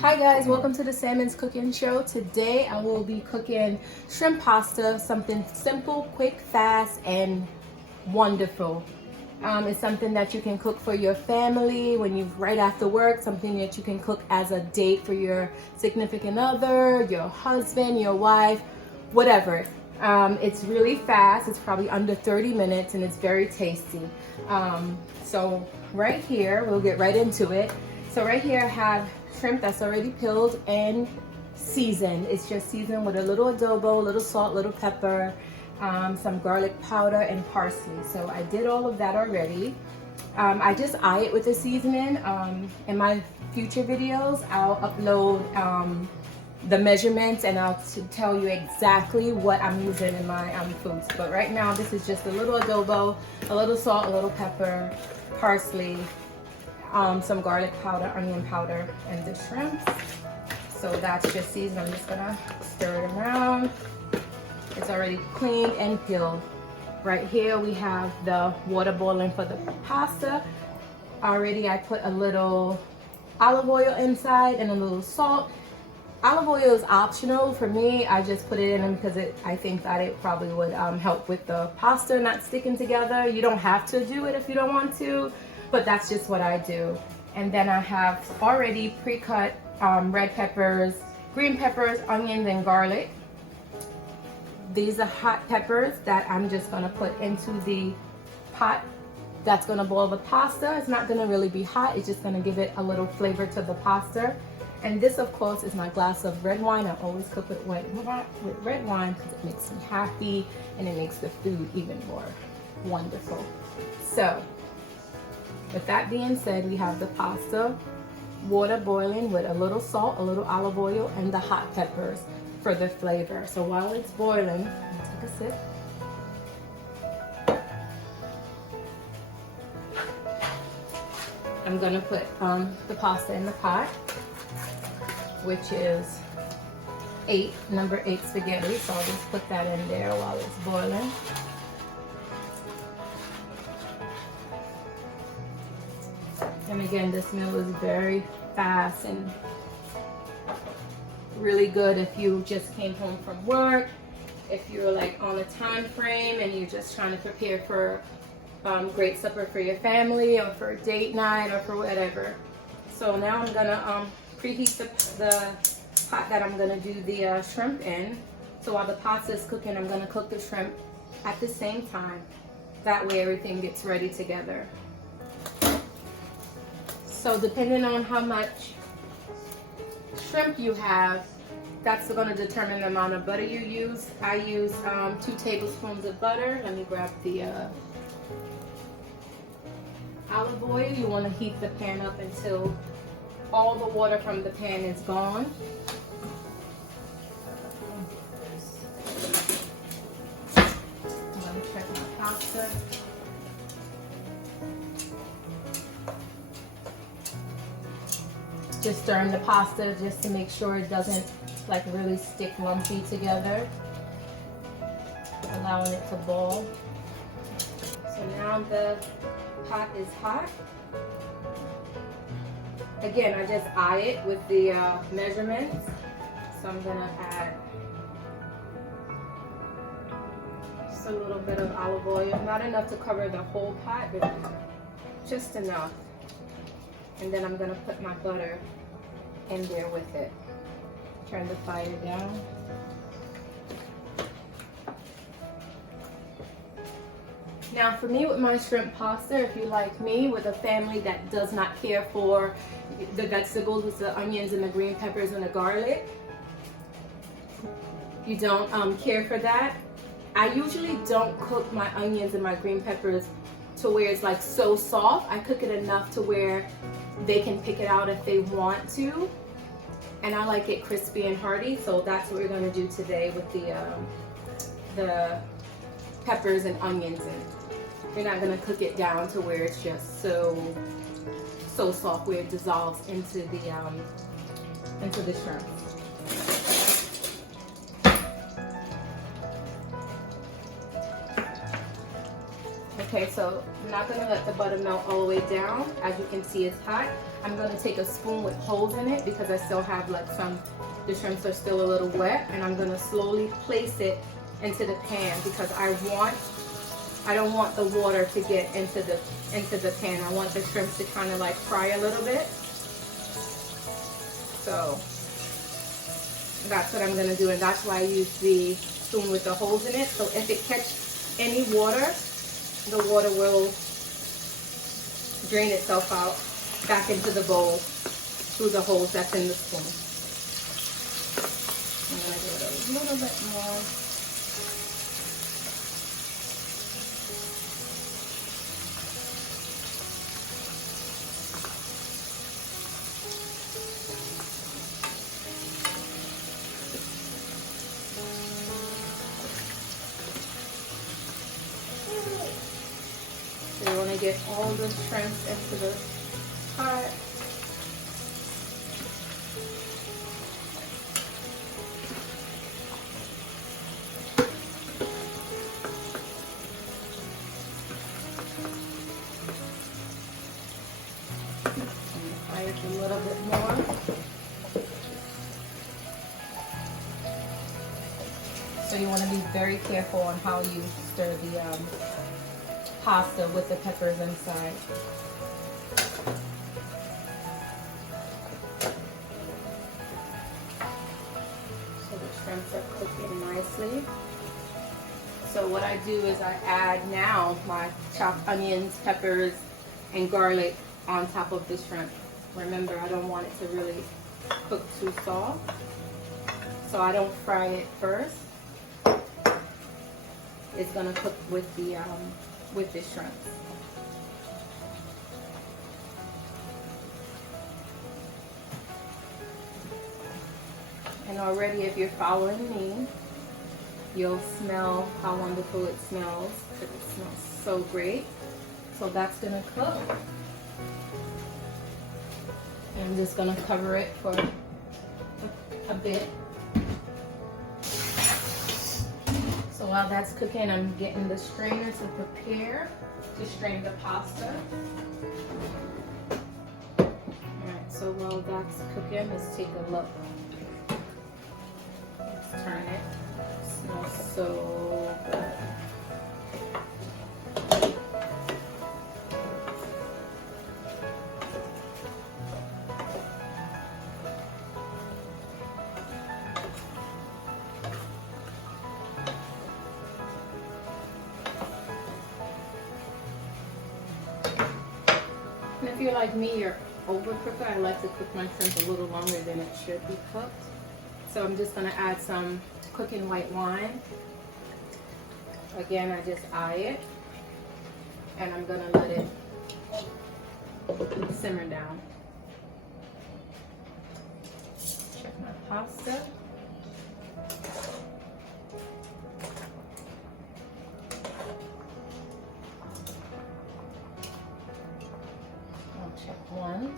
Hi guys, welcome to the Salmons cooking show. Today I will be cooking shrimp pasta, something simple, quick, fast, and wonderful. It's something that you can cook for your family when you right after work, something that you can cook as a date for your significant other, your husband, your wife, whatever. It's really fast, it's probably under 30 minutes and it's very tasty. So right here, we'll get right into it. So right here I have shrimp that's already peeled and seasoned. It's just seasoned with a little adobo, a little salt, little pepper, some garlic powder and parsley. So I did all of that already. I just eye it with the seasoning. In my future videos, I'll upload the measurements and I'll tell you exactly what I'm using in my foods. But right now, this is just a little adobo, a little salt, a little pepper, parsley, some garlic powder, onion powder, and the shrimp. So that's just seasoned. I'm just gonna stir it around. It's already cleaned and peeled. Right here we have the water boiling for the pasta. Already I put a little olive oil inside and a little salt. Olive oil is optional for me. I just put it in because I think that it probably would help with the pasta not sticking together. You don't have to do it if you don't want to, but that's just what I do. And then I have already pre-cut red peppers, green peppers, onions, and garlic. These are hot peppers that I'm just gonna put into the pot that's gonna boil the pasta. It's not gonna really be hot, it's just gonna give it a little flavor to the pasta. And this, of course, is my glass of red wine. I always cook it with red wine because it makes me happy and it makes the food even more wonderful. So, with that being said, we have the pasta, water boiling with a little salt, a little olive oil, and the hot peppers for the flavor. So while it's boiling, take a sip. I'm gonna put the pasta in the pot, which is number 8 spaghetti. So I'll just put that in there while it's boiling. And again, this meal is very fast and really good if you just came home from work, if you're like on a time frame and you're just trying to prepare for great supper for your family or for a date night or for whatever. So now I'm gonna preheat the pot that I'm gonna do the shrimp in. So while the pasta is cooking, I'm gonna cook the shrimp at the same time. That way everything gets ready together. So depending on how much shrimp you have, that's going to determine the amount of butter you use. I use 2 tablespoons of butter. Let me grab the olive oil. You want to heat the pan up until all the water from the pan is gone. I'm going to check my pasta. Just stirring the pasta just to make sure it doesn't like really stick lumpy together. Allowing it to boil. So now the pot is hot. Again, I just eye it with the measurements. So I'm gonna add just a little bit of olive oil. Not enough to cover the whole pot, but just enough. And then I'm gonna put my butter in there with it. Turn the fire down. Now for me with my shrimp pasta, if you like me, with a family that does not care for the vegetables with the onions and the green peppers and the garlic, you don't care for that, I usually don't cook my onions and my green peppers to where it's like so soft. I cook it enough to where they can pick it out if they want to, and I like it crispy and hearty. So that's what we're going to do today with the peppers and onions. And we're not going to cook it down to where it's just so soft where it dissolves into the shrimp. Okay, so I'm not gonna let the butter melt all the way down. As you can see, it's hot. I'm gonna take a spoon with holes in it because I still have like the shrimps are still a little wet, and I'm gonna slowly place it into the pan because I don't want the water to get into the pan. I want the shrimps to kind of like fry a little bit. So that's what I'm gonna do, and that's why I use the spoon with the holes in it. So if it catches any water, the water will drain itself out back into the bowl through the holes that's in the spoon. I'm gonna give it a little bit more. So you want to get all the shrimps into the pot. Fry it a little bit more. So you want to be very careful on how you stir the pasta with the peppers inside. So the shrimps are cooking nicely. So what I do is I add now my chopped onions, peppers, and garlic on top of the shrimp. Remember, I don't want it to really cook too soft, so I don't fry it first. It's gonna cook with the shrimps. And already, if you're following me, you'll smell how wonderful it smells. It smells so great. So that's gonna cook. I'm just gonna cover it for a bit. So while that's cooking, I'm getting the strainer to prepare to strain the pasta. Alright, so while that's cooking, let's take a look. Let's turn it. It smells so good. And if you're like me, you're overcooker. I like to cook my shrimp a little longer than it should be cooked. So I'm just gonna add some cooking white wine. Again, I just eye it, and I'm gonna let it simmer down. Check my pasta. Check one.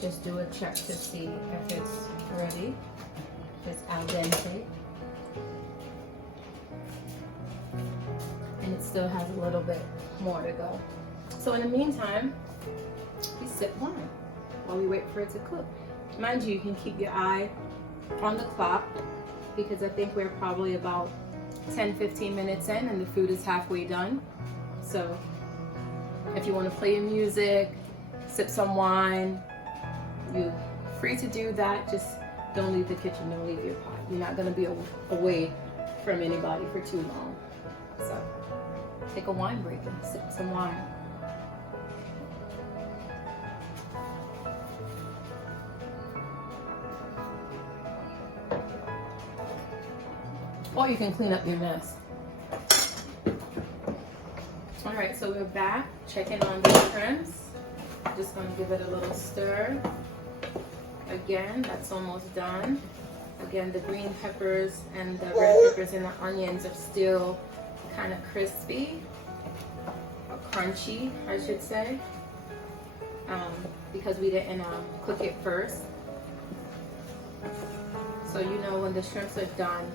Just do a check to see if it's ready, if it's al dente. And it still has a little bit more to go. So in the meantime, we sip wine while we wait for it to cook. Mind you, you can keep your eye on the clock because I think we're probably about 10-15 minutes in and the food is halfway done. So if you want to play your music, sip some wine, you're free to do that. Just don't leave the kitchen, don't leave your pot. You're not going to be away from anybody for too long. So take a wine break and sip some wine. Or you can clean up your mess. Alright, so we're back, checking on the shrimps. Just going to give it a little stir. Again, that's almost done. Again, the green peppers and the red peppers and the onions are still kind of crispy, or crunchy, I should say, because we didn't cook it first. So you know when the shrimps are done,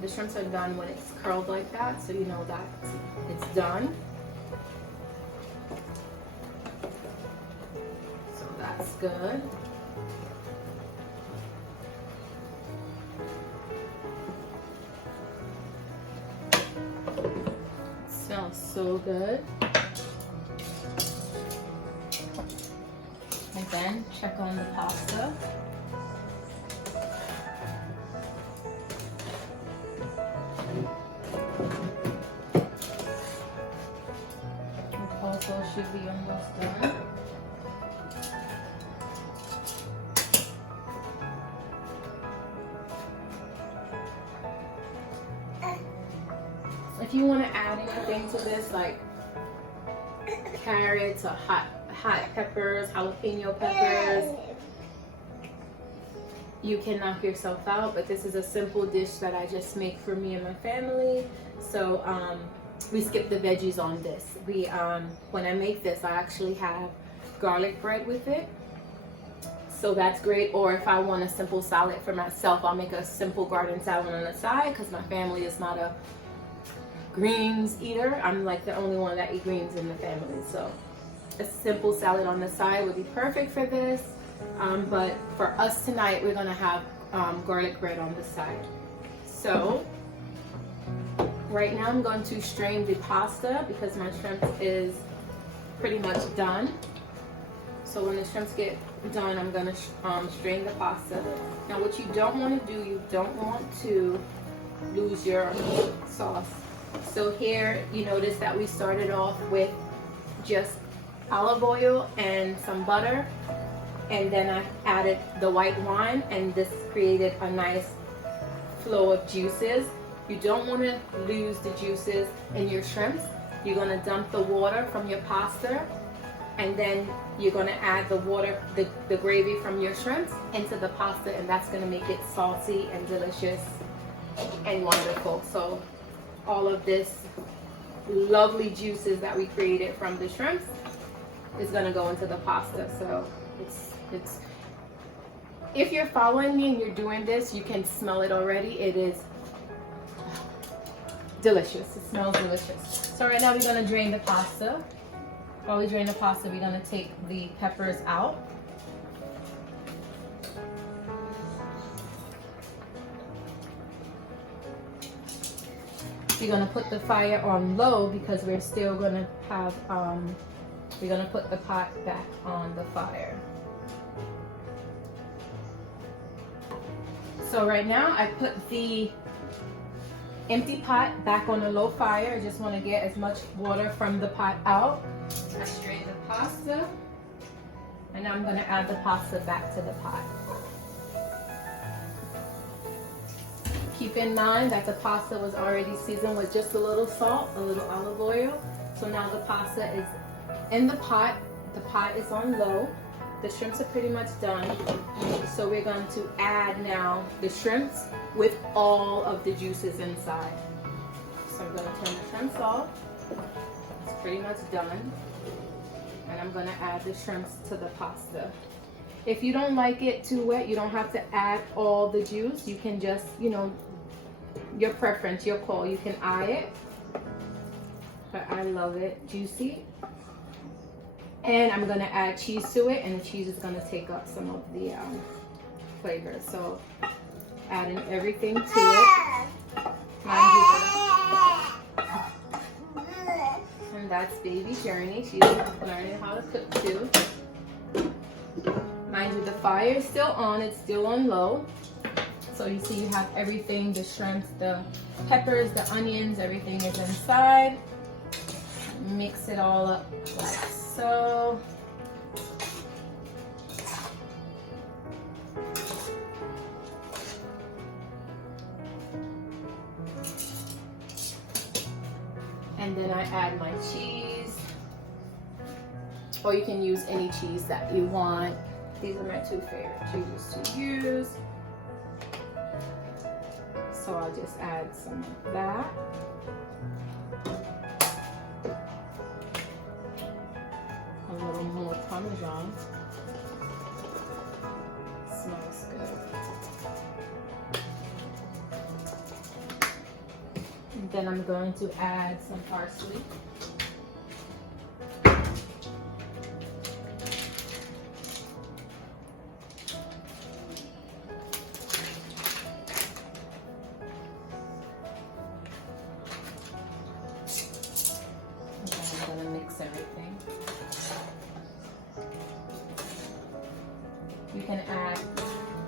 The shrimps are done when it's curled like that, so you know that it's done. So that's good. It smells so good. And then check on the pasta. It also should be almost done. If you want to add anything to this, like carrots or hot peppers, jalapeno peppers, you can knock yourself out, but this is a simple dish that I just make for me and my family. So we skip the veggies on this. When I make this, I actually have garlic bread with it, so that's great. Or if I want a simple salad for myself, I'll make a simple garden salad on the side, because my family is not a greens eater. I'm like the only one that eats greens in the family, so a simple salad on the side would be perfect for this. But for us tonight, we're gonna have garlic bread on the side. So right now I'm going to strain the pasta because my shrimp is pretty much done. So when the shrimps get done, I'm gonna strain the pasta. Now what you don't want to do, you don't want to lose your sauce. So here you notice that we started off with just olive oil and some butter, and then I added the white wine, and this created a nice flow of juices. You don't want to lose the juices in your shrimps. You're going to dump the water from your pasta, and then you're going to add the water, the gravy from your shrimps into the pasta, and that's going to make it salty and delicious and wonderful. So all of this lovely juices that we created from the shrimps is going to go into the pasta. So it's if you're following me and you're doing this, you can smell it already. It is delicious. It smells delicious. So right now we're going to drain the pasta. While we drain the pasta, we're going to take the peppers out. We're going to put the fire on low because we're still going to have, we're going to put the pot back on the fire. So right now I put the empty pot back on the low fire. I just want to get as much water from the pot out. I strain the pasta, and now I'm going to add the pasta back to the pot. Keep in mind that the pasta was already seasoned with just a little salt, a little olive oil. So now the pasta is in the pot. The pot is on low. The shrimps are pretty much done. So we're going to add now the shrimps with all of the juices inside. So I'm going to turn the shrimps off. It's pretty much done. And I'm going to add the shrimps to the pasta. If you don't like it too wet, you don't have to add all the juice. You can just, you know, your preference, your call. You can eye it. But I love it juicy. And I'm going to add cheese to it, and the cheese is going to take up some of the flavor. So adding everything to it. And that's baby Journey. She's learning how to cook too. Mind you, the fire is still on. It's still on low. So you see you have everything, the shrimps, the peppers, the onions, everything is inside. Mix it all up like so. And then I add my cheese, or you can use any cheese that you want. These are my two favorite cheeses to use. So I'll just add some of that. A little more Parmesan. Smells good. Then I'm going to add some parsley. I'm gonna mix everything. You can add,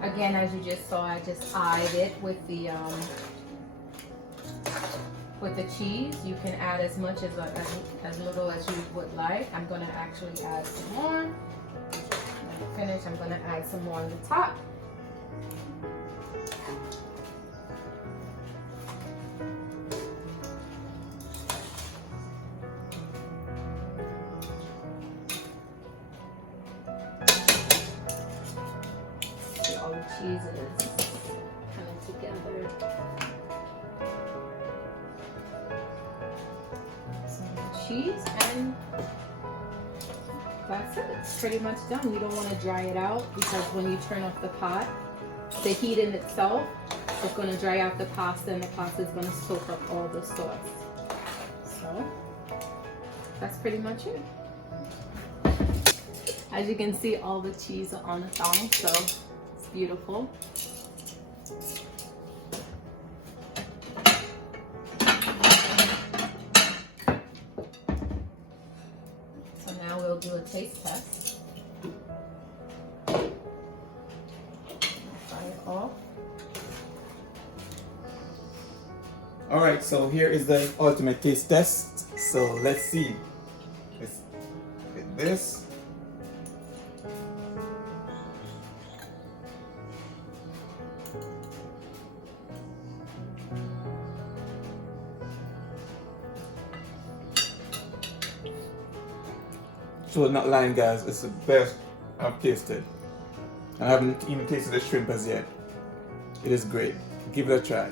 again, as you just saw, I just eyed it with the cheese. You can add as much as little as you would like. I'm gonna actually add some more. When I finish, I'm gonna add some more on the top. See all the cheeses coming together. Cheese, and that's it. It's pretty much done. You don't want to dry it out because when you turn off the pot, the heat in itself is going to dry out the pasta, and the pasta is going to soak up all the sauce. So that's pretty much it. As you can see, all the cheese are on the thong, so it's beautiful. We'll do a taste test. Fry it off. All right, so here is the ultimate taste test. So let's see. Let's get this. So not lying, guys, it's the best I've tasted. I haven't even tasted the shrimp as yet. It is great. Give it a try.